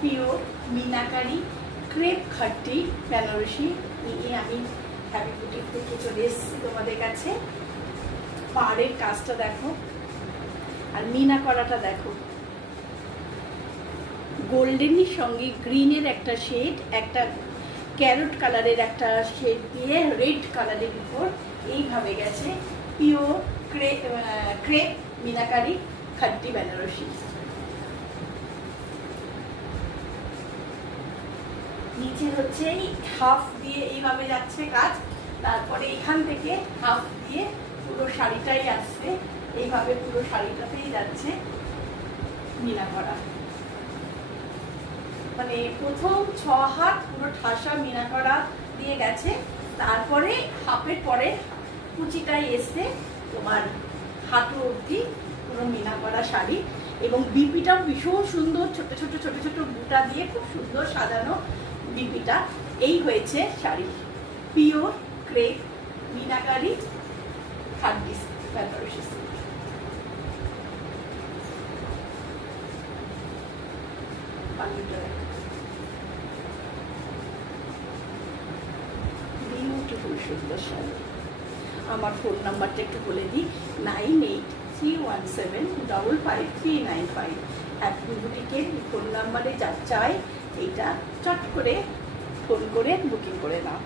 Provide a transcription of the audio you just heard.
Pure meenakari crepe খাট্টি Banarasi নিয়ে আমি happy boutique থেকে চলে এসেছি তোমাদের কাছে। পাড়ের কাজটা দেখো আর মিনা করাটা দেখো, গোল্ডেনের সঙ্গে গ্রিনের একটা শেড, একটা ক্যারট কালারের একটা শেড দিয়ে রেড কালারের উপর এইভাবে গেছে। Pure crepe minakari khatti Banarasi. নিচে হচ্ছে হাফ দিয়ে এইভাবে যাচ্ছে কাজ, তারপরে এখান থেকে হাফ দিয়ে পুরো শাড়িটাই আসছে, এইভাবে পুরো শাড়িটাতেই যাচ্ছে মিনা করা। মানে প্রথম 6 হাত পুরো ঠাসা মিনা করা দিয়ে গেছে, তারপরে হাফের পরে কুচিটাই এসছে তোমার হাঁটু অবধি পুরো মিনা করা শাড়ি। এবং বিপিটাও ভীষণ সুন্দর, ছোট ছোট ছোট ছোট বুটা দিয়ে খুব সুন্দর সাজানো বিপিটা। এই হয়েছে sari, pure crepe minakari khatti Banarasi. Beautiful সুন্দর শাড়ি। আমার ফোন নাম্বারটা একটু বলে দিই, 9831755395। হ্যাপি বুটিকের ফোন নাম্বারে যা চাই এইটা চট করে ফোন করে বুকিং করে নাও।